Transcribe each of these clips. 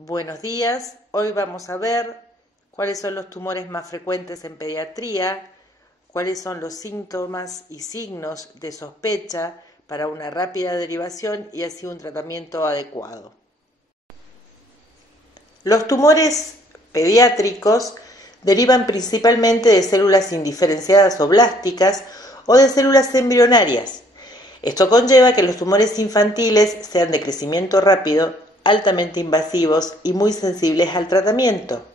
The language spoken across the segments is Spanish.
Buenos días, hoy vamos a ver cuáles son los tumores más frecuentes en pediatría, cuáles son los síntomas y signos de sospecha para una rápida derivación y así un tratamiento adecuado. Los tumores pediátricos derivan principalmente de células indiferenciadas o blásticas o de células embrionarias. Esto conlleva que los tumores infantiles sean de crecimiento rápido, altamente invasivos y muy sensibles al tratamiento.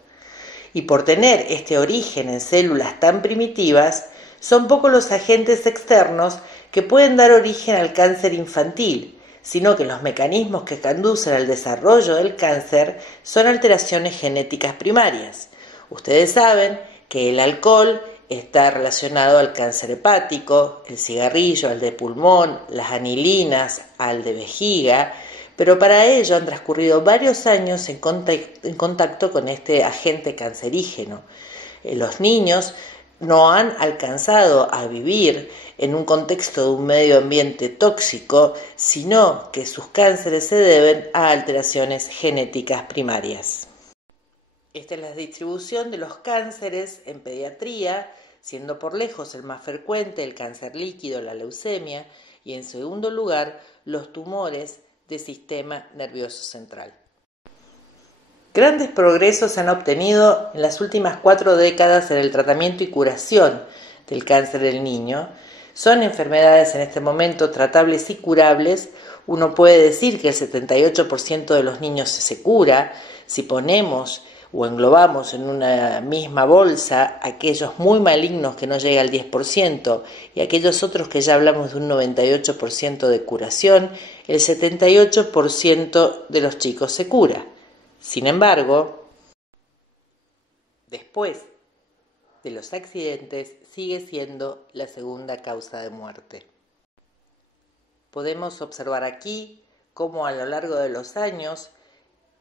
Y por tener este origen en células tan primitivas, son pocos los agentes externos que pueden dar origen al cáncer infantil, sino que los mecanismos que conducen al desarrollo del cáncer son alteraciones genéticas primarias. Ustedes saben que el alcohol está relacionado al cáncer hepático, el cigarrillo al de pulmón, las anilinas al de vejiga, pero para ello han transcurrido varios años en contacto con este agente cancerígeno. Los niños no han alcanzado a vivir en un contexto de un medio ambiente tóxico, sino que sus cánceres se deben a alteraciones genéticas primarias. Esta es la distribución de los cánceres en pediatría, siendo por lejos el más frecuente el cáncer líquido, la leucemia, y en segundo lugar los tumores de sistema nervioso central. Grandes progresos se han obtenido en las últimas 4 décadas en el tratamiento y curación del cáncer del niño. Son enfermedades en este momento tratables y curables. Uno puede decir que el 78% de los niños se cura. Si ponemos o englobamos en una misma bolsa aquellos muy malignos que no llega al 10% y aquellos otros que ya hablamos de un 98% de curación, el 78% de los chicos se cura. Sin embargo, después de los accidentes sigue siendo la segunda causa de muerte. Podemos observar aquí cómo a lo largo de los años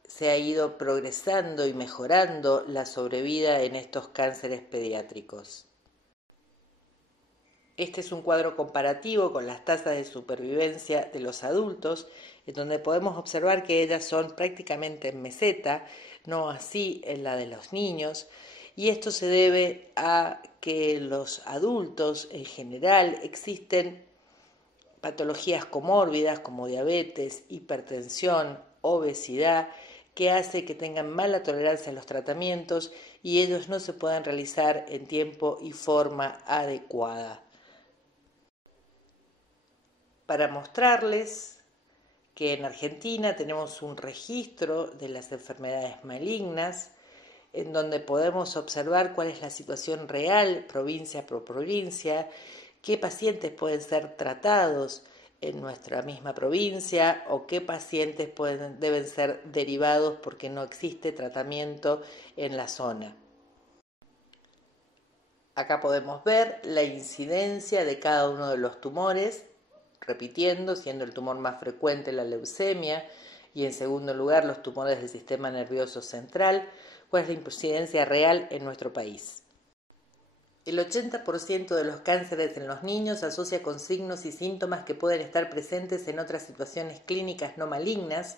se ha ido progresando y mejorando la sobrevida en estos cánceres pediátricos. Este es un cuadro comparativo con las tasas de supervivencia de los adultos, en donde podemos observar que ellas son prácticamente en meseta, no así en la de los niños, y esto se debe a que los adultos en general existen patologías comórbidas como diabetes, hipertensión, obesidad, que hace que tengan mala tolerancia a los tratamientos y ellos no se puedan realizar en tiempo y forma adecuada. Para mostrarles que en Argentina tenemos un registro de las enfermedades malignas, en donde podemos observar cuál es la situación real, provincia por provincia, qué pacientes pueden ser tratados en nuestra misma provincia o qué pacientes deben ser derivados porque no existe tratamiento en la zona. Acá podemos ver la incidencia de cada uno de los tumores, repitiendo, siendo el tumor más frecuente la leucemia y en segundo lugar los tumores del sistema nervioso central, cuál es la incidencia real en nuestro país. El 80% de los cánceres en los niños se asocia con signos y síntomas que pueden estar presentes en otras situaciones clínicas no malignas.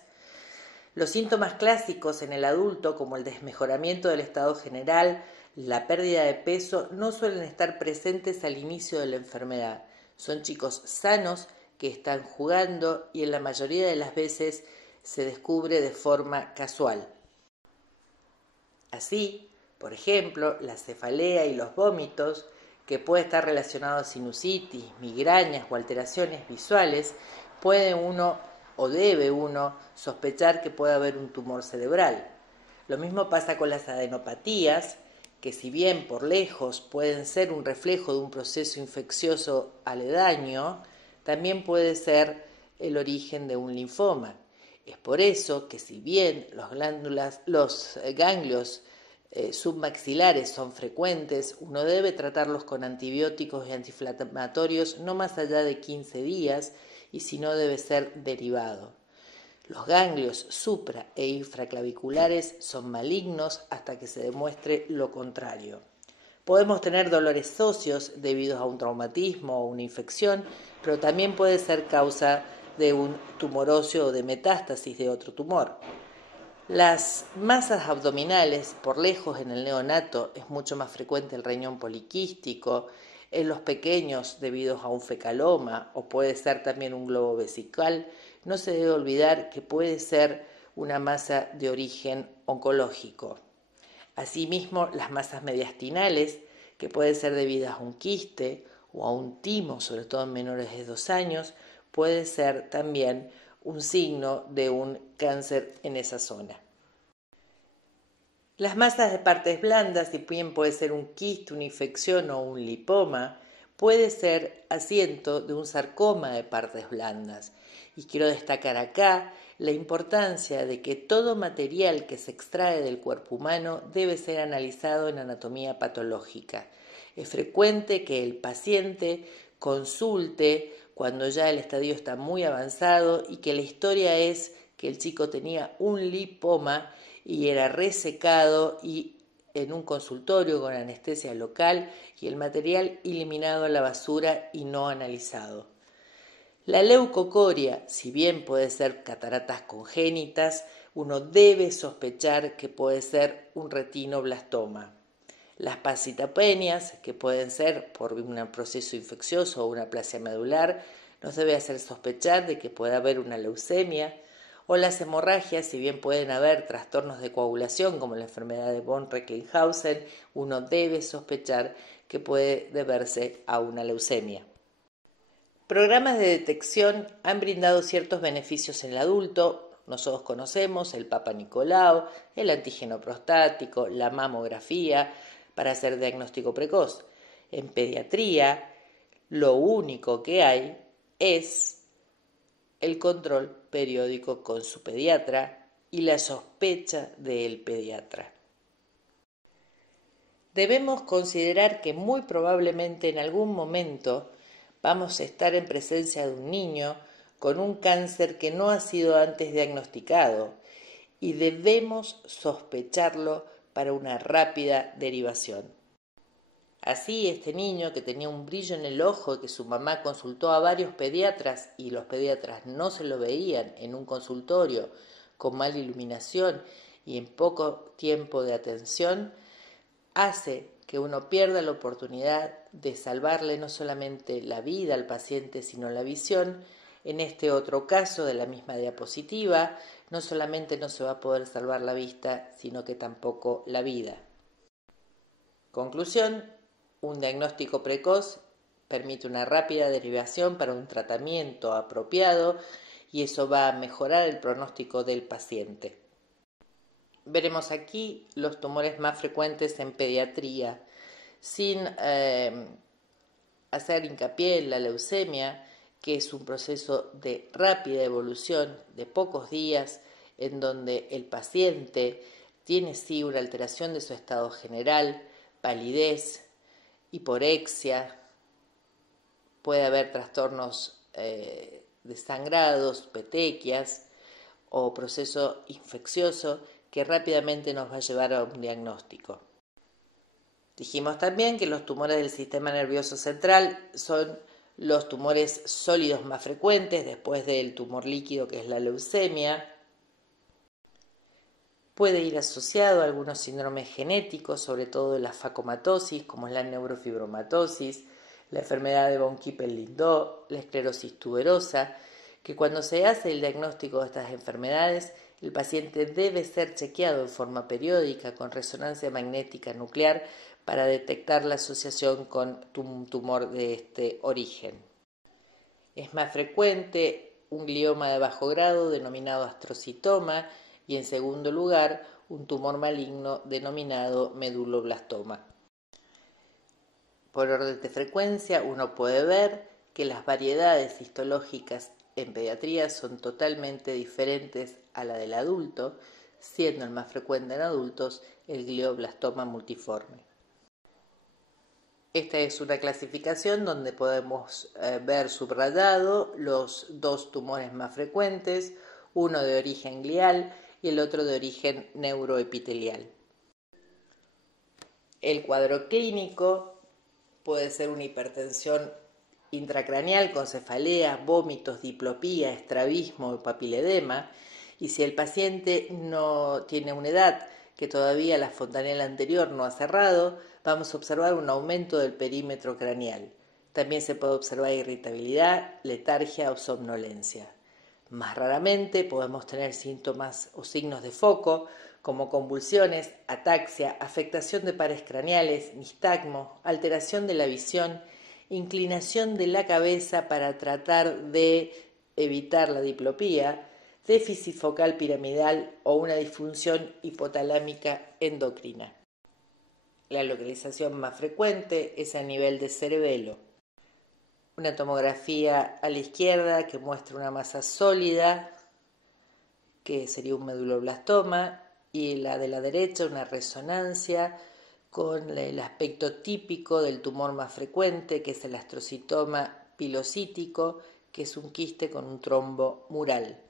Los síntomas clásicos en el adulto, como el desmejoramiento del estado general, la pérdida de peso, no suelen estar presentes al inicio de la enfermedad. Son chicos sanos que están jugando y en la mayoría de las veces se descubre de forma casual. Así, por ejemplo, la cefalea y los vómitos, que puede estar relacionado a sinusitis, migrañas o alteraciones visuales, puede uno o debe uno sospechar que puede haber un tumor cerebral. Lo mismo pasa con las adenopatías, que si bien por lejos pueden ser un reflejo de un proceso infeccioso aledaño, también puede ser el origen de un linfoma. Es por eso que si bien los ganglios submaxilares son frecuentes, uno debe tratarlos con antibióticos y antiinflamatorios no más allá de 15 días y si no debe ser derivado. Los ganglios supra e infraclaviculares son malignos hasta que se demuestre lo contrario. Podemos tener dolores óseos debido a un traumatismo o una infección, pero también puede ser causa de un tumor óseo o de metástasis de otro tumor. Las masas abdominales, por lejos en el neonato, es mucho más frecuente el riñón poliquístico, en los pequeños debido a un fecaloma o puede ser también un globo vesical. No se debe olvidar que puede ser una masa de origen oncológico. Asimismo, las masas mediastinales, que pueden ser debidas a un quiste o a un timo, sobre todo en menores de 2 años, puede ser también un signo de un cáncer en esa zona. Las masas de partes blandas, si bien puede ser un quiste, una infección o un lipoma, puede ser asiento de un sarcoma de partes blandas. Y quiero destacar acá la importancia de que todo material que se extrae del cuerpo humano debe ser analizado en anatomía patológica. Es frecuente que el paciente consulte cuando ya el estadio está muy avanzado y que la historia es que el chico tenía un lipoma y era resecado y en un consultorio con anestesia local y el material eliminado a la basura y no analizado. La leucocoria, si bien puede ser cataratas congénitas, uno debe sospechar que puede ser un retinoblastoma. Las pasitopenias, que pueden ser por un proceso infeccioso o una aplasia medular, nos debe hacer sospechar de que puede haber una leucemia, o las hemorragias, si bien pueden haber trastornos de coagulación como la enfermedad de von Recklinghausen, uno debe sospechar que puede deberse a una leucemia. Programas de detección han brindado ciertos beneficios en el adulto. Nosotros conocemos el Papa Nicolau, el antígeno prostático, la mamografía para hacer diagnóstico precoz. En pediatría, lo único que hay es el control periódico con su pediatra y la sospecha del pediatra. Debemos considerar que muy probablemente en algún momento vamos a estar en presencia de un niño con un cáncer que no ha sido antes diagnosticado y debemos sospecharlo para una rápida derivación. Así, este niño que tenía un brillo en el ojo y que su mamá consultó a varios pediatras y los pediatras no se lo veían en un consultorio con mala iluminación y en poco tiempo de atención, hace que uno pierda la oportunidad de salvarle no solamente la vida al paciente, sino la visión. En este otro caso de la misma diapositiva, no solamente no se va a poder salvar la vista, sino que tampoco la vida. Conclusión, un diagnóstico precoz permite una rápida derivación para un tratamiento apropiado y eso va a mejorar el pronóstico del paciente. Veremos aquí los tumores más frecuentes en pediatría, sin hacer hincapié en la leucemia, que es un proceso de rápida evolución de pocos días, en donde el paciente tiene sí una alteración de su estado general, palidez, hiporexia, puede haber trastornos de sangrados, petequias o proceso infeccioso que rápidamente nos va a llevar a un diagnóstico. Dijimos también que los tumores del sistema nervioso central son los tumores sólidos más frecuentes después del tumor líquido que es la leucemia. Puede ir asociado a algunos síndromes genéticos, sobre todo la facomatosis, como es la neurofibromatosis, la enfermedad de von Hippel-Lindau, la esclerosis tuberosa, que cuando se hace el diagnóstico de estas enfermedades, el paciente debe ser chequeado en forma periódica con resonancia magnética nuclear para detectar la asociación con un tumor de este origen. Es más frecuente un glioma de bajo grado denominado astrocitoma y en segundo lugar un tumor maligno denominado meduloblastoma. Por orden de frecuencia uno puede ver que las variedades histológicas en pediatría son totalmente diferentes a la del adulto, siendo el más frecuente en adultos el glioblastoma multiforme. Esta es una clasificación donde podemos ver subrayado los dos tumores más frecuentes, uno de origen glial y el otro de origen neuroepitelial. El cuadro clínico puede ser una hipertensión intracraneal con cefalea, vómitos, diplopía, estrabismo o papiledema, y si el paciente no tiene una edad que todavía la fontanela anterior no ha cerrado, vamos a observar un aumento del perímetro craneal. También se puede observar irritabilidad, letargia o somnolencia. Más raramente podemos tener síntomas o signos de foco como convulsiones, ataxia, afectación de pares craneales, nistagmo, alteración de la visión, inclinación de la cabeza para tratar de evitar la diplopía, déficit focal piramidal o una disfunción hipotalámica endocrina. La localización más frecuente es a nivel de cerebelo. Una tomografía a la izquierda que muestra una masa sólida, que sería un meduloblastoma, y la de la derecha una resonancia con el aspecto típico del tumor más frecuente, que es el astrocitoma pilocítico, que es un quiste con un trombo mural.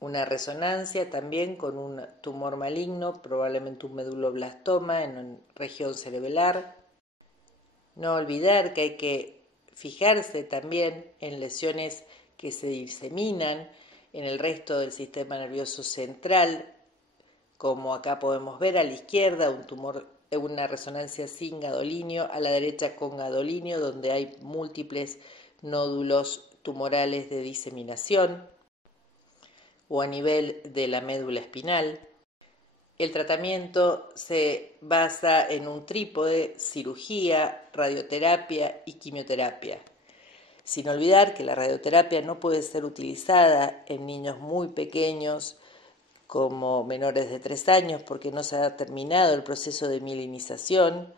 Una resonancia también con un tumor maligno, probablemente un meduloblastoma en región cerebelar. No olvidar que hay que fijarse también en lesiones que se diseminan en el resto del sistema nervioso central, como acá podemos ver a la izquierda un tumor, una resonancia sin gadolinio, a la derecha con gadolinio, donde hay múltiples nódulos tumorales de diseminación, o a nivel de la médula espinal. El tratamiento se basa en un trípode: cirugía, radioterapia y quimioterapia. Sin olvidar que la radioterapia no puede ser utilizada en niños muy pequeños como menores de 3 años porque no se ha terminado el proceso de mielinización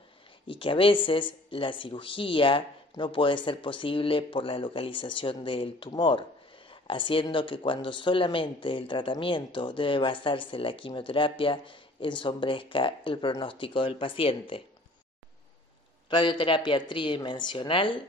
y que a veces la cirugía no puede ser posible por la localización del tumor, haciendo que cuando solamente el tratamiento debe basarse en la quimioterapia, ensombrezca el pronóstico del paciente. Radioterapia tridimensional.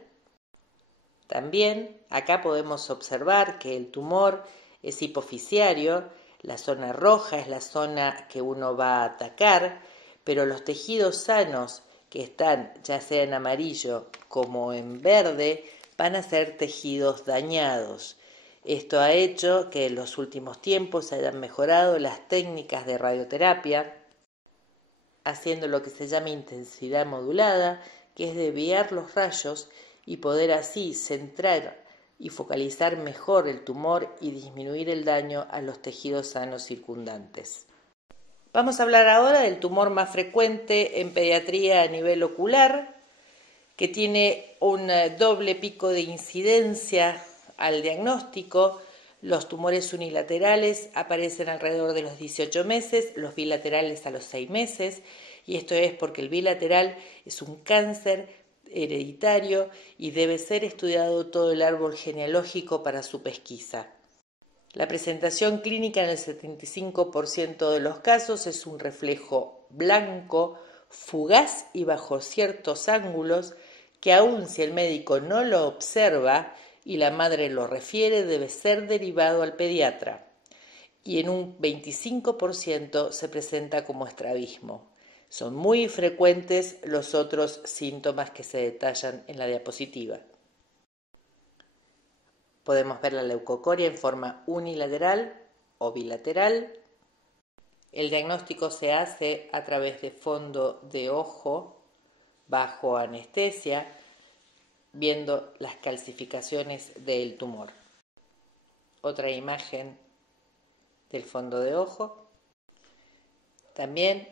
También acá podemos observar que el tumor es hipoficiario, la zona roja es la zona que uno va a atacar, pero los tejidos sanos que están ya sea en amarillo como en verde van a ser tejidos dañados. Esto ha hecho que en los últimos tiempos hayan mejorado las técnicas de radioterapia, haciendo lo que se llama intensidad modulada, que es desviar los rayos y poder así centrar y focalizar mejor el tumor y disminuir el daño a los tejidos sanos circundantes. Vamos a hablar ahora del tumor más frecuente en pediatría a nivel ocular, que tiene un doble pico de incidencia al diagnóstico. Los tumores unilaterales aparecen alrededor de los 18 meses, los bilaterales a los 6 meses, y esto es porque el bilateral es un cáncer hereditario y debe ser estudiado todo el árbol genealógico para su pesquisa. La presentación clínica en el 75% de los casos es un reflejo blanco, fugaz y bajo ciertos ángulos que aun si el médico no lo observa y la madre lo refiere, debe ser derivado al pediatra. Y en un 25% se presenta como estrabismo. Son muy frecuentes los otros síntomas que se detallan en la diapositiva. Podemos ver la leucocoria en forma unilateral o bilateral. El diagnóstico se hace a través de fondo de ojo bajo anestesia, viendo las calcificaciones del tumor. Otra imagen del fondo de ojo. También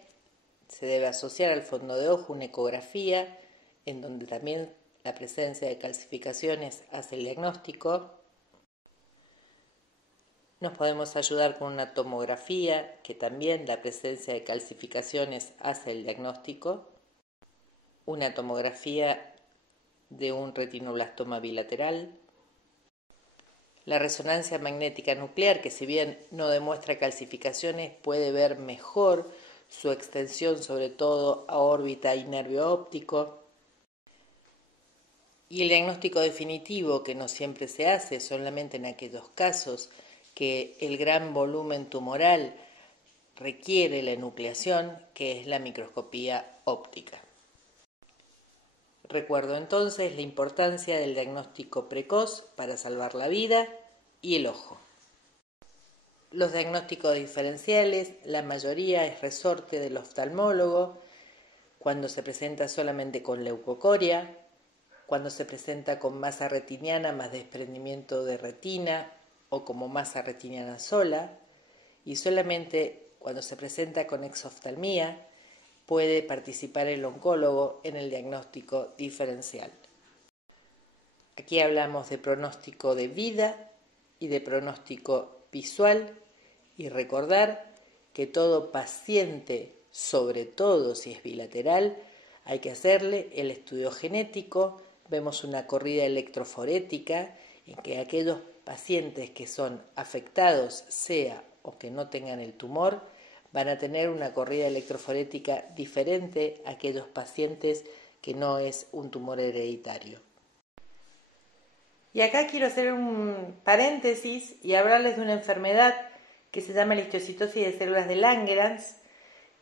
se debe asociar al fondo de ojo una ecografía, en donde también la presencia de calcificaciones hace el diagnóstico. Nos podemos ayudar con una tomografía, que también la presencia de calcificaciones hace el diagnóstico. Una tomografía de un retinoblastoma bilateral. La resonancia magnética nuclear, que si bien no demuestra calcificaciones, puede ver mejor su extensión, sobre todo a órbita y nervio óptico. Y el diagnóstico definitivo, que no siempre se hace, solamente en aquellos casos que el gran volumen tumoral requiere la enucleación, que es la microscopía óptica. Recuerdo entonces la importancia del diagnóstico precoz para salvar la vida y el ojo. Los diagnósticos diferenciales, la mayoría es resorte del oftalmólogo, cuando se presenta solamente con leucocoria, cuando se presenta con masa retiniana más desprendimiento de retina o como masa retiniana sola, y solamente cuando se presenta con exoftalmía puede participar el oncólogo en el diagnóstico diferencial. Aquí hablamos de pronóstico de vida y de pronóstico visual, y recordar que todo paciente, sobre todo si es bilateral, hay que hacerle el estudio genético. Vemos una corrida electroforética en que aquellos pacientes que son afectados, sea o que no tengan el tumor, van a tener una corrida electroforética diferente a aquellos pacientes que no es un tumor hereditario. Y acá quiero hacer un paréntesis y hablarles de una enfermedad que se llama la histiocytosis de células de Langerhans,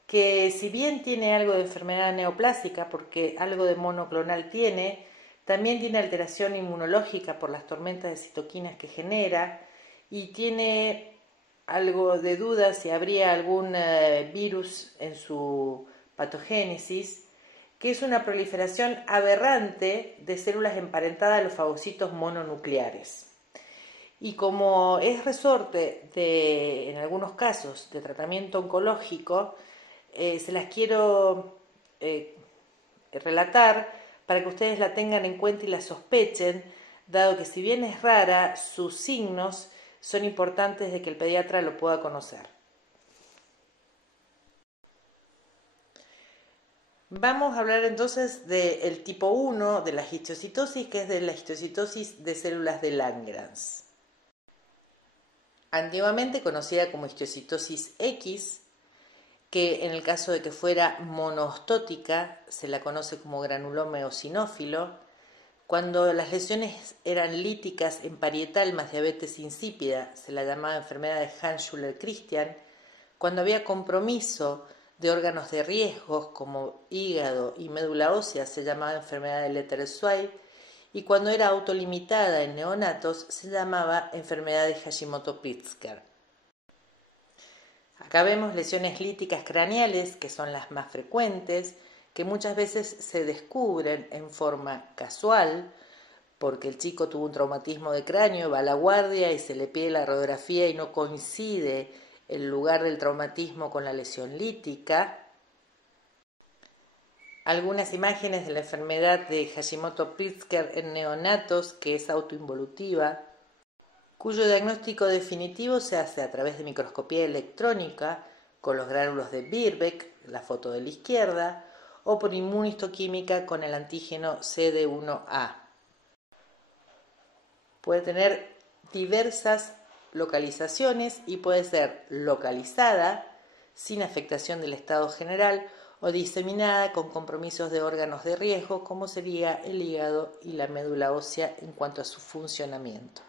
que si bien tiene algo de enfermedad neoplásica, porque algo de monoclonal tiene, también tiene alteración inmunológica por las tormentas de citoquinas que genera, y tiene algo de duda si habría algún virus en su patogénesis, que es una proliferación aberrante de células emparentadas a los fagocitos mononucleares. Y como es resorte en algunos casos de tratamiento oncológico, se las quiero relatar para que ustedes la tengan en cuenta y la sospechen, dado que si bien es rara, sus signos son importantes de que el pediatra lo pueda conocer. Vamos a hablar entonces del tipo 1 de la histiocytosis, que es de la histiocytosis de células de Langerhans. Antiguamente conocida como histiocytosis X, que en el caso de que fuera monoostótica se la conoce como granuloma eosinófilo. Cuando las lesiones eran líticas en parietal más diabetes insípida, se la llamaba enfermedad de Hans-Schüller-Christian. Cuando había compromiso de órganos de riesgo como hígado y médula ósea, se llamaba enfermedad de Letter-Schweitzer, y cuando era autolimitada en neonatos se llamaba enfermedad de Hashimoto-Pritzker. Acá vemos lesiones líticas craneales, que son las más frecuentes, que muchas veces se descubren en forma casual, porque el chico tuvo un traumatismo de cráneo, va a la guardia y se le pide la radiografía y no coincide el lugar del traumatismo con la lesión lítica. Algunas imágenes de la enfermedad de Hashimoto-Pritzker en neonatos, que es autoinvolutiva, cuyo diagnóstico definitivo se hace a través de microscopía electrónica con los gránulos de Birbeck, la foto de la izquierda, o por inmunohistoquímica con el antígeno CD1A. Puede tener diversas localizaciones y puede ser localizada sin afectación del estado general o diseminada con compromisos de órganos de riesgo, como sería el hígado y la médula ósea en cuanto a su funcionamiento.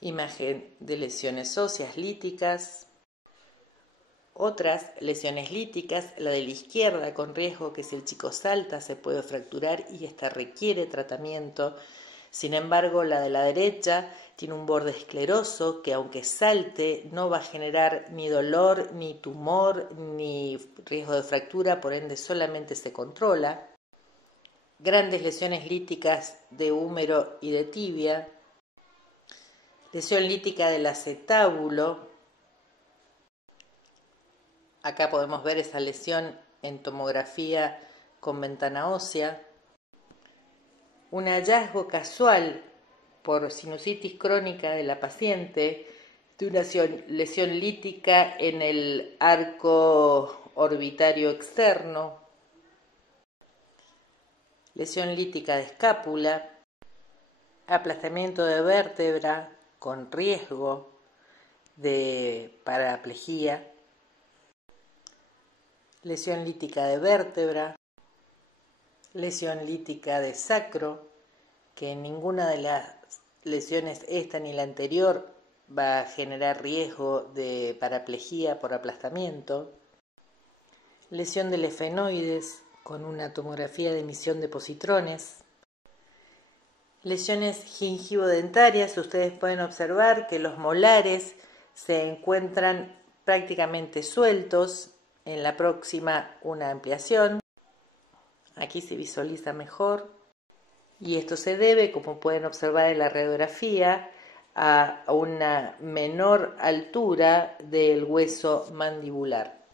Imagen de lesiones óseas líticas. Otras lesiones líticas, la de la izquierda con riesgo que si el chico salta se puede fracturar y esta requiere tratamiento. Sin embargo, la de la derecha tiene un borde escleroso que aunque salte no va a generar ni dolor, ni tumor, ni riesgo de fractura, por ende solamente se controla. Grandes lesiones líticas de húmero y de tibia. Lesión lítica del acetábulo. Acá podemos ver esa lesión en tomografía con ventana ósea. Un hallazgo casual por sinusitis crónica de la paciente de una lesión lítica en el arco orbitario externo, lesión lítica de escápula, aplastamiento de vértebra con riesgo de paraplegia, lesión lítica de vértebra, lesión lítica de sacro, que en ninguna de las lesiones esta ni la anterior va a generar riesgo de paraplegia por aplastamiento, lesión del efenoides con una tomografía de emisión de positrones, Lesiones gingivodentarias, ustedes pueden observar que los molares se encuentran prácticamente sueltos. En la próxima una ampliación. Aquí se visualiza mejor. Y esto se debe, como pueden observar en la radiografía, a una menor altura del hueso mandibular.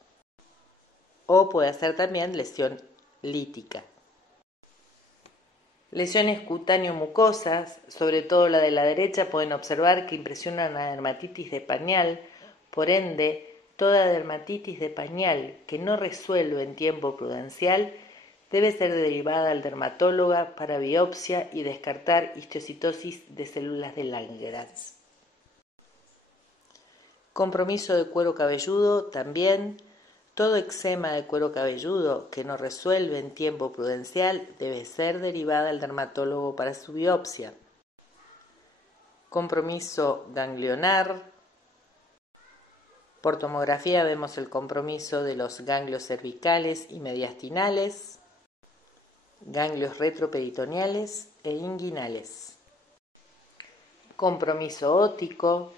O puede ser también lesión lítica. Lesiones cutáneo-mucosas, sobre todo la de la derecha, pueden observar que impresiona una dermatitis de pañal. Por ende, toda dermatitis de pañal que no resuelve en tiempo prudencial debe ser derivada al dermatólogo para biopsia y descartar histocitosis de células de Langerhans. Compromiso de cuero cabelludo también. Todo eczema de cuero cabelludo que no resuelve en tiempo prudencial debe ser derivada al dermatólogo para su biopsia. Compromiso ganglionar. Por tomografía vemos el compromiso de los ganglios cervicales y mediastinales, ganglios retroperitoneales e inguinales. Compromiso óptico.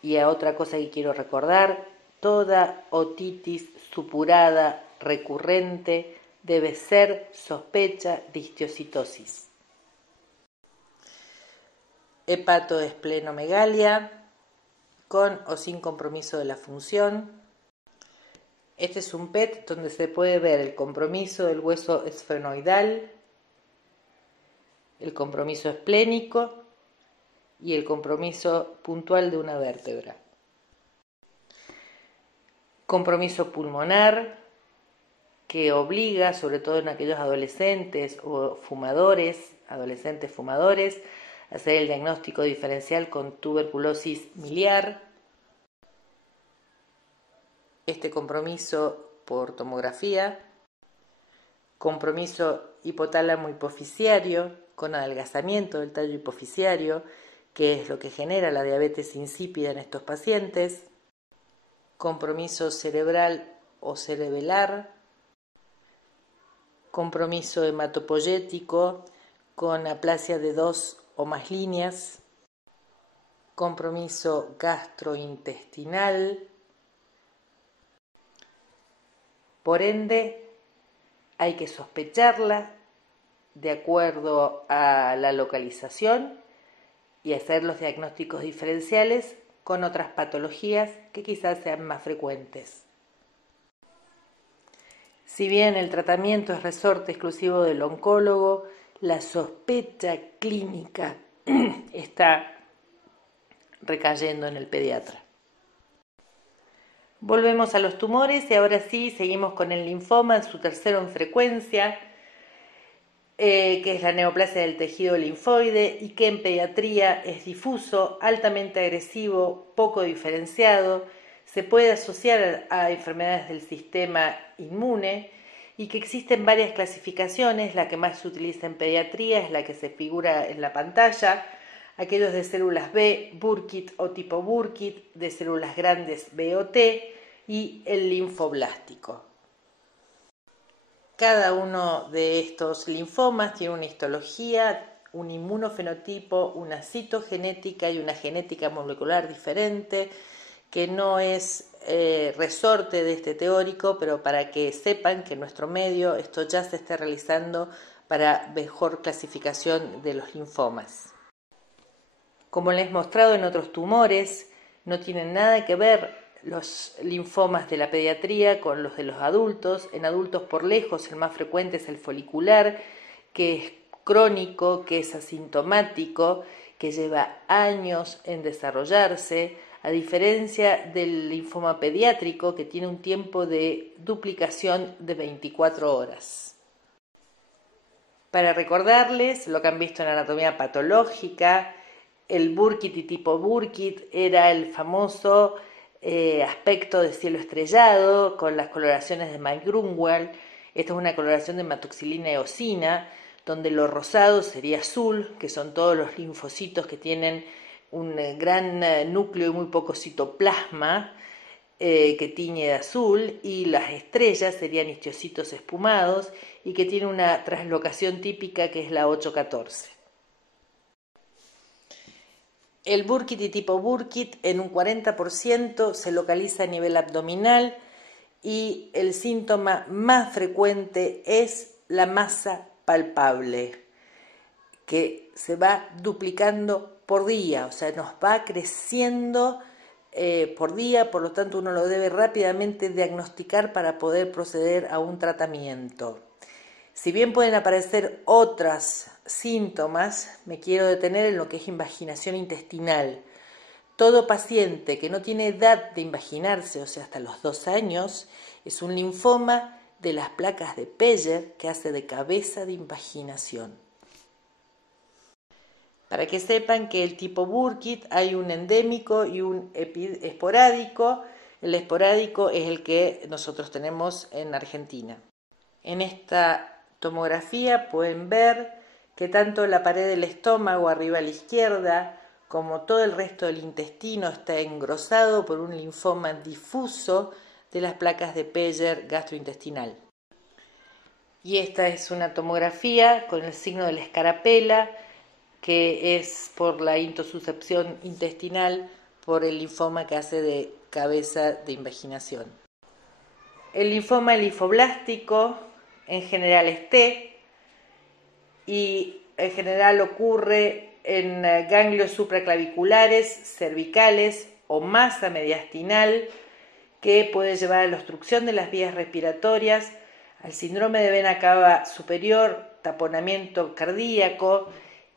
Y a otra cosa que quiero recordar, toda otitis supurada recurrente debe ser sospecha de histocitosis. Hepatoesplenomegalia, con o sin compromiso de la función. Este es un PET donde se puede ver el compromiso del hueso esfenoidal, el compromiso esplénico y el compromiso puntual de una vértebra. Compromiso pulmonar, que obliga, sobre todo en aquellos adolescentes o adolescentes fumadores, a hacer el diagnóstico diferencial con tuberculosis miliar. Este compromiso por tomografía. Compromiso hipotálamo hipoficiario con adelgazamiento del tallo hipoficiario, que es lo que genera la diabetes insípida en estos pacientes. Compromiso cerebral o cerebelar. Compromiso hematopoyético con aplasia de 2 o más líneas. Compromiso gastrointestinal. Por ende, hay que sospecharla de acuerdo a la localización y hacer los diagnósticos diferenciales con otras patologías que quizás sean más frecuentes. Si bien el tratamiento es resorte exclusivo del oncólogo, la sospecha clínica está recayendo en el pediatra. Volvemos a los tumores y ahora sí seguimos con el linfoma, su tercero en frecuencia, que es la neoplasia del tejido linfoide y que en pediatría es difuso, altamente agresivo, poco diferenciado, se puede asociar a enfermedades del sistema inmune y que existen varias clasificaciones. La que más se utiliza en pediatría es la que se figura en la pantalla, aquellos de células B, Burkitt o tipo Burkitt, de células grandes B o T y el linfoblástico. Cada uno de estos linfomas tiene una histología, un inmunofenotipo, una citogenética y una genética molecular diferente, que no es resorte de este teórico, pero para que sepan que en nuestro medio esto ya se está realizando para mejor clasificación de los linfomas. Como les he mostrado en otros tumores, no tienen nada que ver los linfomas de la pediatría con los de los adultos. En adultos por lejos el más frecuente es el folicular, que es crónico, que es asintomático, que lleva años en desarrollarse, a diferencia del linfoma pediátrico que tiene un tiempo de duplicación de 24 horas. Para recordarles lo que han visto en anatomía patológica, el Burkitt y tipo Burkitt era el famoso aspecto de cielo estrellado con las coloraciones de Mike Grunwald. Esta es una coloración de hematoxilina eosina, donde lo rosado sería azul, que son todos los linfocitos que tienen un gran núcleo y muy poco citoplasma que tiñe de azul, y las estrellas serían histocitos espumados y que tienen una translocación típica que es la 814. El burkitt tipo burkitt en un 40% se localiza a nivel abdominal y el síntoma más frecuente es la masa palpable, que se va duplicando por día, o sea, nos va creciendo por día, por lo tanto uno lo debe rápidamente diagnosticar para poder proceder a un tratamiento. Si bien pueden aparecer otros síntomas, me quiero detener en lo que es invaginación intestinal. Todo paciente que no tiene edad de invaginarse, o sea, hasta los 2 años, es un linfoma de las placas de Peyer que hace de cabeza de invaginación. Para que sepan que el tipo Burkitt hay un endémico y un esporádico. El esporádico es el que nosotros tenemos en Argentina. En esta tomografía pueden ver que tanto la pared del estómago arriba a la izquierda como todo el resto del intestino está engrosado por un linfoma difuso de las placas de Peyer gastrointestinal. Y esta es una tomografía con el signo de la escarapela, que es por la intususcepción intestinal por el linfoma que hace de cabeza de invaginación. El linfoma linfoblástico en general es T y en general ocurre en ganglios supraclaviculares, cervicales o masa mediastinal, que puede llevar a la obstrucción de las vías respiratorias, al síndrome de vena cava superior, taponamiento cardíaco,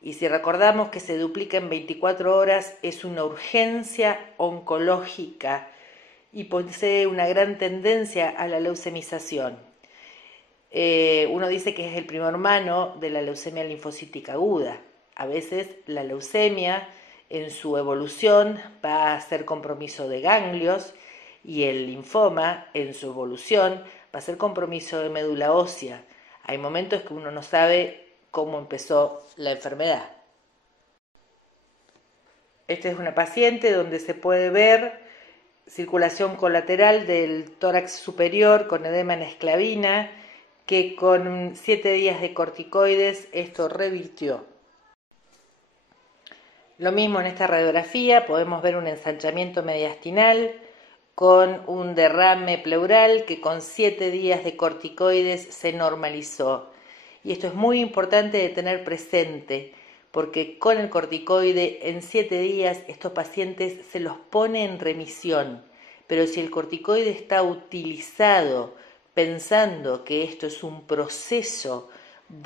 y si recordamos que se duplica en 24 horas, es una urgencia oncológica y posee una gran tendencia a la leucemización. Uno dice que es el primo hermano de la leucemia linfocítica aguda. A veces la leucemia en su evolución va a ser compromiso de ganglios y el linfoma en su evolución va a ser compromiso de médula ósea. Hay momentos que uno no sabe cómo empezó la enfermedad. Esta es una paciente donde se puede ver circulación colateral del tórax superior con edema en esclavina, que con 7 días de corticoides esto revirtió. Lo mismo en esta radiografía, podemos ver un ensanchamiento mediastinal con un derrame pleural que con 7 días de corticoides se normalizó. Y esto es muy importante de tener presente, porque con el corticoide en 7 días estos pacientes se los pone en remisión. Pero si el corticoide está utilizado pensando que esto es un proceso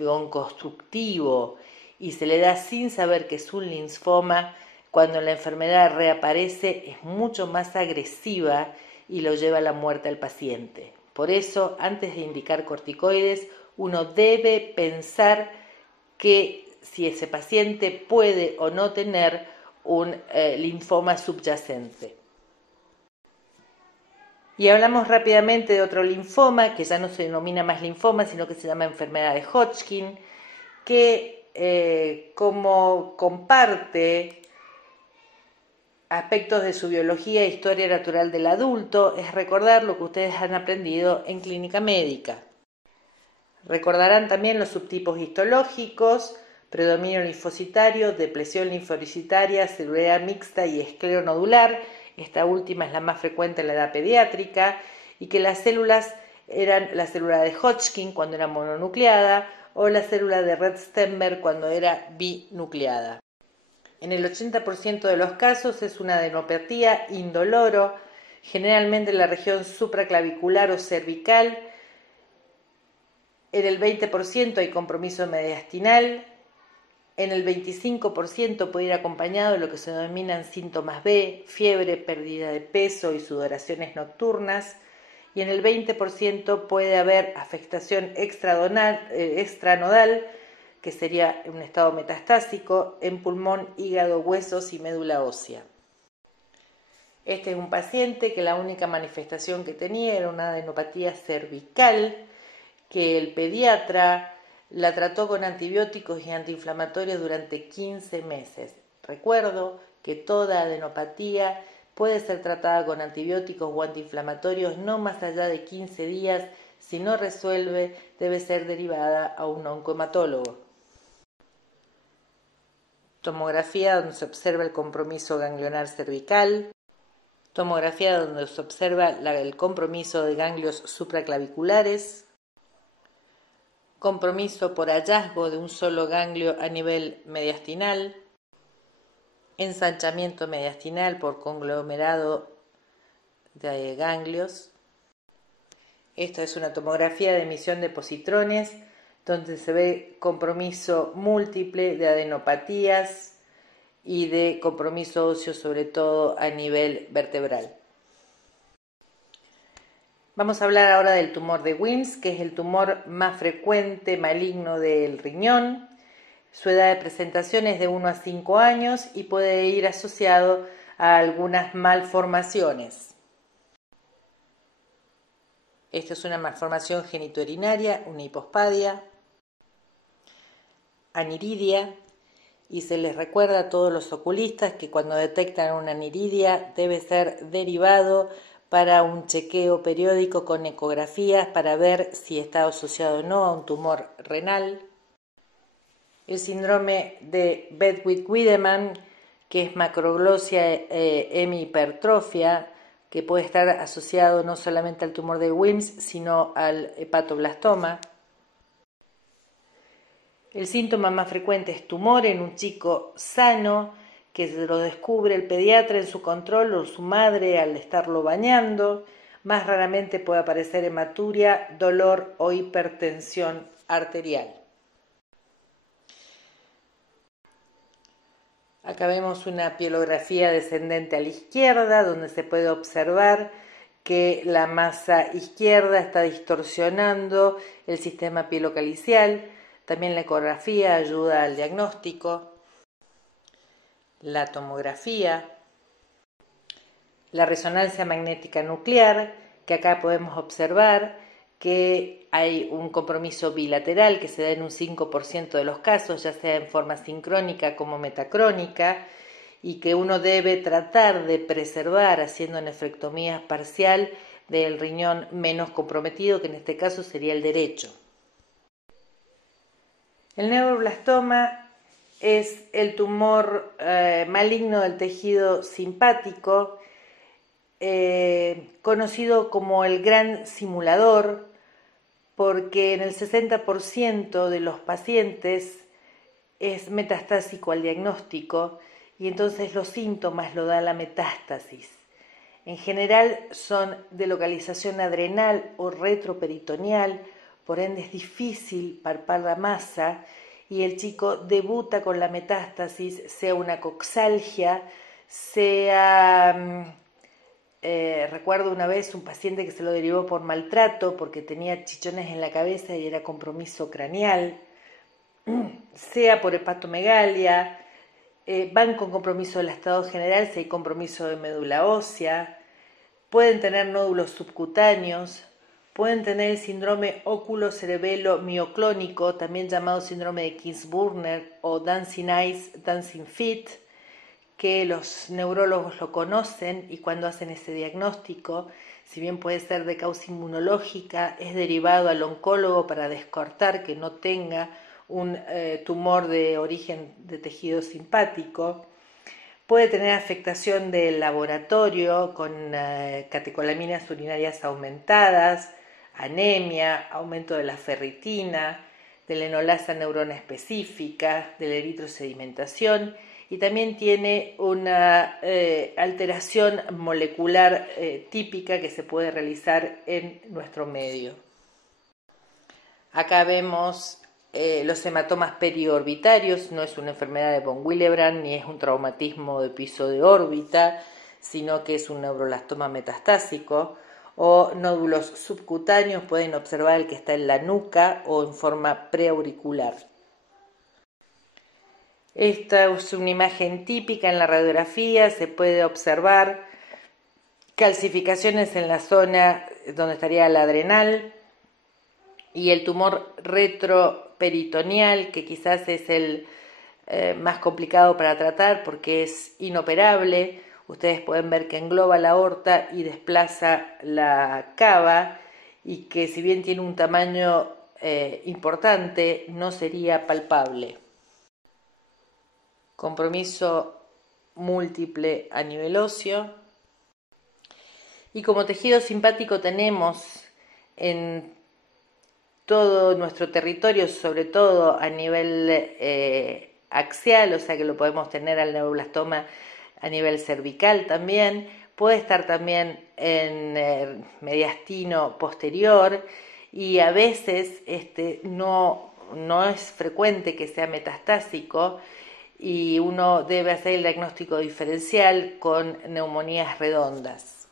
oncostructivo y se le da sin saber que es un linfoma, cuando la enfermedad reaparece es mucho más agresiva y lo lleva a la muerte al paciente. Por eso, antes de indicar corticoides, uno debe pensar que si ese paciente puede o no tener un linfoma subyacente. Y hablamos rápidamente de otro linfoma, que ya no se denomina más linfoma, sino que se llama enfermedad de Hodgkin, que como comparte aspectos de su biología e historia natural del adulto, es recordar lo que ustedes han aprendido en clínica médica. Recordarán también los subtipos histológicos: predominio linfocitario, depresión linfocitaria, celularidad mixta y escleronodular. Esta última es la más frecuente en la edad pediátrica, y que las células eran la célula de Hodgkin cuando era mononucleada o la célula de Rett-Steinberg cuando era binucleada. En el 80% de los casos es una adenopatía indoloro, generalmente en la región supraclavicular o cervical. En el 20% hay compromiso mediastinal. En el 25% puede ir acompañado de lo que se denominan síntomas B, fiebre, pérdida de peso y sudoraciones nocturnas. Y en el 20% puede haber afectación extranodal, que sería un estado metastásico, en pulmón, hígado, huesos y médula ósea. Este es un paciente que la única manifestación que tenía era una adenopatía cervical, que el pediatra la trató con antibióticos y antiinflamatorios durante 15 meses. Recuerdo que toda adenopatía puede ser tratada con antibióticos o antiinflamatorios no más allá de 15 días. Si no resuelve, debe ser derivada a un oncohematólogo. tomografía donde se observa el compromiso ganglionar cervical, tomografía donde se observa el compromiso de ganglios supraclaviculares, compromiso por hallazgo de un solo ganglio a nivel mediastinal, ensanchamiento mediastinal por conglomerado de ganglios. Esta es una tomografía de emisión de positrones donde se ve compromiso múltiple de adenopatías y de compromiso óseo, sobre todo a nivel vertebral. Vamos a hablar ahora del tumor de Wilms, que es el tumor más frecuente maligno del riñón. Su edad de presentación es de 1 a 5 años y puede ir asociado a algunas malformaciones. Esta es una malformación genitourinaria, una hipospadia, aniridia, y se les recuerda a todos los oculistas que cuando detectan una aniridia debe ser derivado para un chequeo periódico con ecografías para ver si está asociado o no a un tumor renal. El síndrome de Bedwick-Wiedemann, que es macroglosia hemihipertrofia, que puede estar asociado no solamente al tumor de Wilms, sino al hepatoblastoma. El síntoma más frecuente es tumor en un chico sano, que se lo descubre el pediatra en su control o su madre al estarlo bañando. Más raramente puede aparecer hematuria, dolor o hipertensión arterial. Acá vemos una pielografía descendente a la izquierda, donde se puede observar que la masa izquierda está distorsionando el sistema pielocalicial. También la ecografía ayuda al diagnóstico, la tomografía, la resonancia magnética nuclear, que acá podemos observar que hay un compromiso bilateral que se da en un 5% de los casos, ya sea en forma sincrónica como metacrónica, y que uno debe tratar de preservar haciendo nefrectomía parcial del riñón menos comprometido, que en este caso sería el derecho. El neuroblastoma es el tumor maligno del tejido simpático, conocido como el gran simulador, porque en el 60% de los pacientes es metastásico al diagnóstico y entonces los síntomas lo da la metástasis. En general son de localización adrenal o retroperitoneal, por ende es difícil palpar la masa y el chico debuta con la metástasis, sea una coxalgia, sea... recuerdo una vez un paciente que se lo derivó por maltrato porque tenía chichones en la cabeza y era compromiso craneal, sea por hepatomegalia, van con compromiso del estado general si hay compromiso de médula ósea, pueden tener nódulos subcutáneos, pueden tener el síndrome óculo-cerebelo-mioclónico, también llamado síndrome de Kingsburner o Dancing Eyes, Dancing Feet, que los neurólogos lo conocen y cuando hacen ese diagnóstico, si bien puede ser de causa inmunológica, es derivado al oncólogo para descartar que no tenga un tumor de origen de tejido simpático. Puede tener afectación del laboratorio con catecolaminas urinarias aumentadas, anemia, aumento de la ferritina, de la enolasa neurona específica, de la eritrosedimentación, y también tiene una alteración molecular típica que se puede realizar en nuestro medio. Acá vemos los hematomas periorbitarios, no es una enfermedad de von Willebrand ni es un traumatismo de piso de órbita, sino que es un neuroblastoma metastásico, o nódulos subcutáneos, pueden observar el que está en la nuca o en forma preauricular. Esta es una imagen típica en la radiografía, se puede observar calcificaciones en la zona donde estaría la adrenal y el tumor retroperitoneal, que quizás es el más complicado para tratar porque es inoperable. Ustedes pueden ver que engloba la aorta y desplaza la cava y que si bien tiene un tamaño importante no sería palpable. compromiso múltiple a nivel óseo. Y como tejido simpático tenemos en todo nuestro territorio, sobre todo a nivel axial, o sea que lo podemos tener al neuroblastoma a nivel cervical también, puede estar también en mediastino posterior, y a veces no es frecuente que sea metastásico, y uno debe hacer el diagnóstico diferencial con neumonías redondas.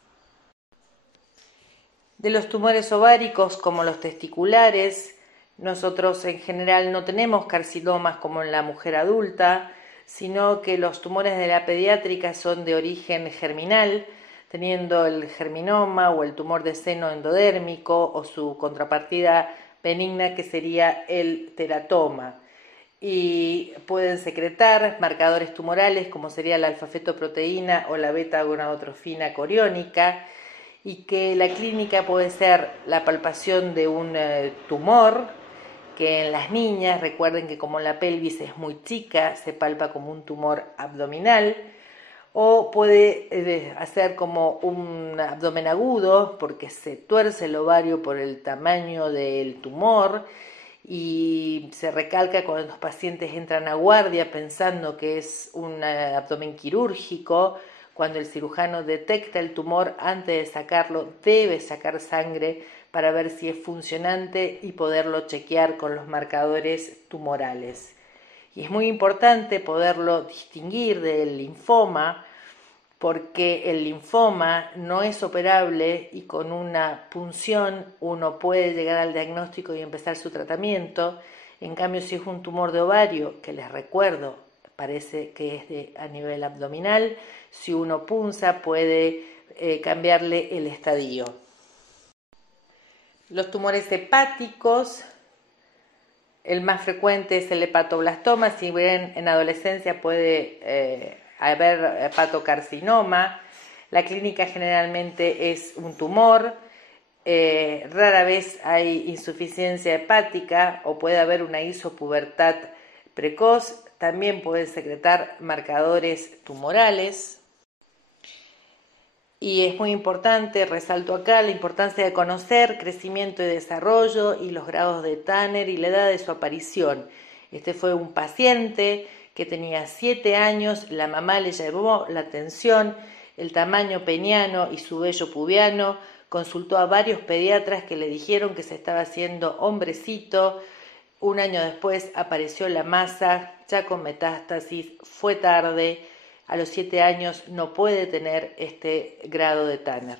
De los tumores ováricos, como los testiculares, nosotros en general no tenemos carcinomas como en la mujer adulta, sino que los tumores de la pediátrica son de origen germinal, teniendo el germinoma o el tumor de seno endodérmico o su contrapartida benigna, que sería el teratoma. Y pueden secretar marcadores tumorales como sería la alfa-fetoproteína o la beta-gonadotrofina coriónica, y que la clínica puede ser la palpación de un tumor, que en las niñas, recuerden que como la pelvis es muy chica, se palpa como un tumor abdominal, o puede hacer como un abdomen agudo, porque se tuerce el ovario por el tamaño del tumor, y se recalca cuando los pacientes entran a guardia pensando que es un abdomen quirúrgico. Cuando el cirujano detecta el tumor, antes de sacarlo, debe sacar sangre para ver si es funcionante y poderlo chequear con los marcadores tumorales. Y es muy importante poderlo distinguir del linfoma, porque el linfoma no es operable y con una punción uno puede llegar al diagnóstico y empezar su tratamiento. En cambio, si es un tumor de ovario, que les recuerdo, parece que es a nivel abdominal, si uno punza puede cambiarle el estadio. Los tumores hepáticos, el más frecuente es el hepatoblastoma, si bien en adolescencia puede haber hepatocarcinoma. La clínica generalmente es un tumor, rara vez hay insuficiencia hepática o puede haber una isopubertad precoz. También pueden secretar marcadores tumorales. Y es muy importante, resalto acá, la importancia de conocer crecimiento y desarrollo y los grados de Tanner y la edad de su aparición. Este fue un paciente que tenía 7 años, la mamá le llamó la atención el tamaño peniano y su vello pubiano, consultó a varios pediatras que le dijeron que se estaba haciendo hombrecito. Un año después apareció la masa, ya con metástasis, fue tarde. A los 7 años no puede tener este grado de Tanner.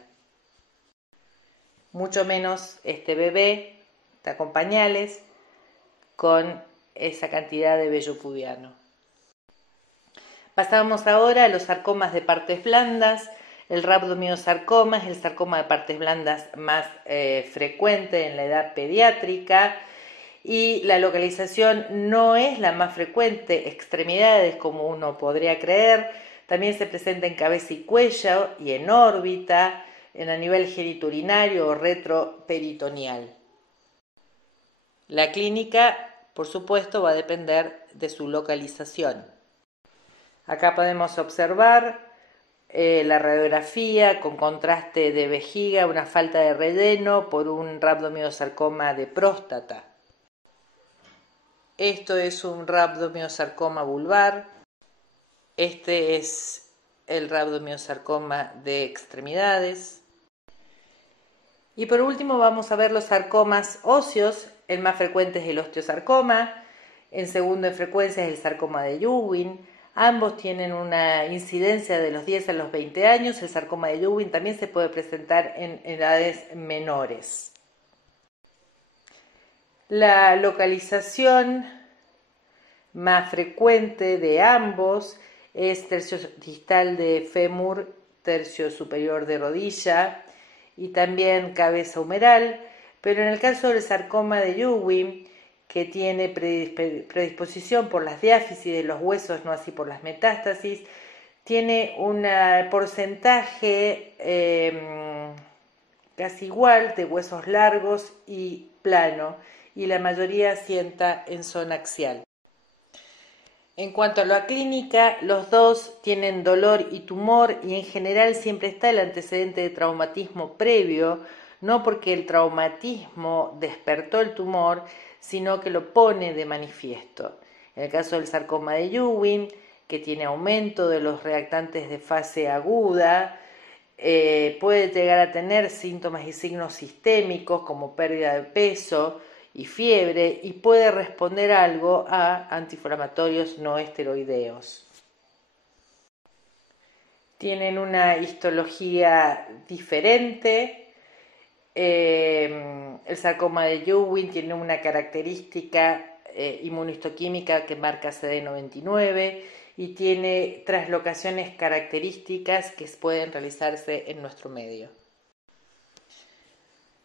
Mucho menos este bebé está con pañales con esa cantidad de vello pubiano. Pasamos ahora a los sarcomas de partes blandas. El rhabdomyosarcoma es el sarcoma de partes blandas más frecuente en la edad pediátrica, y la localización no es la más frecuente, extremidades como uno podría creer. También se presenta en cabeza y cuello y en órbita, en a nivel genitourinario o retroperitoneal. La clínica, por supuesto, va a depender de su localización. Acá podemos observar la radiografía con contraste de vejiga, una falta de relleno por un rhabdomyosarcoma de próstata. Esto es un rhabdomyosarcoma vulvar. Este es el rhabdomyosarcoma de extremidades. Y por último vamos a ver los sarcomas óseos. El más frecuente es el osteosarcoma. En segundo en frecuencia es el sarcoma de Ewing. Ambos tienen una incidencia de los 10 a los 20 años. El sarcoma de Ewing también se puede presentar en edades menores. La localización más frecuente de ambos es tercio distal de fémur, tercio superior de rodilla y también cabeza humeral, pero en el caso del sarcoma de Ewing, que tiene predisposición por las diáfisis de los huesos, no así por las metástasis, tiene un porcentaje casi igual de huesos largos y plano, y la mayoría asienta en zona axial. En cuanto a la clínica, los dos tienen dolor y tumor y en general siempre está el antecedente de traumatismo previo, no porque el traumatismo despertó el tumor, sino que lo pone de manifiesto. En el caso del sarcoma de Ewing, que tiene aumento de los reactantes de fase aguda, puede llegar a tener síntomas y signos sistémicos como pérdida de peso y fiebre y puede responder algo a antiinflamatorios no esteroideos. Tienen una histología diferente. El sarcoma de Ewing tiene una característica inmunohistoquímica que marca CD99 y tiene traslocaciones características que pueden realizarse en nuestro medio.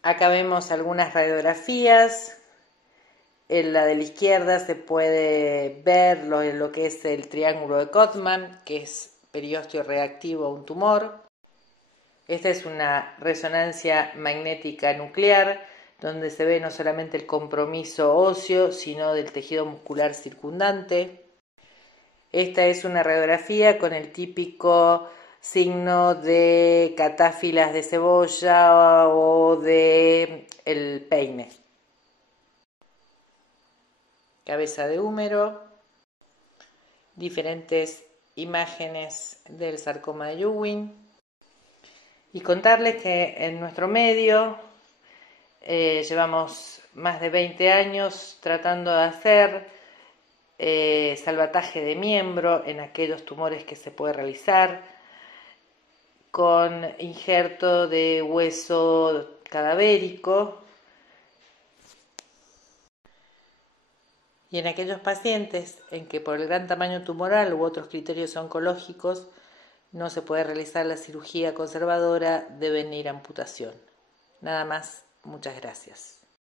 Acá vemos algunas radiografías. En la de la izquierda se puede ver lo que es el triángulo de Codman, que es periósteo reactivo a un tumor. Esta es una resonancia magnética nuclear, donde se ve no solamente el compromiso óseo, sino del tejido muscular circundante. Esta es una radiografía con el típico signo de catáfilas de cebolla o de el peine. Cabeza de húmero, diferentes imágenes del sarcoma de Ewing y contarles que en nuestro medio llevamos más de 20 años tratando de hacer salvataje de miembro en aquellos tumores que se puede realizar con injerto de hueso cadavérico y en aquellos pacientes en que por el gran tamaño tumoral u otros criterios oncológicos no se puede realizar la cirugía conservadora, deben ir a amputación. Nada más, muchas gracias.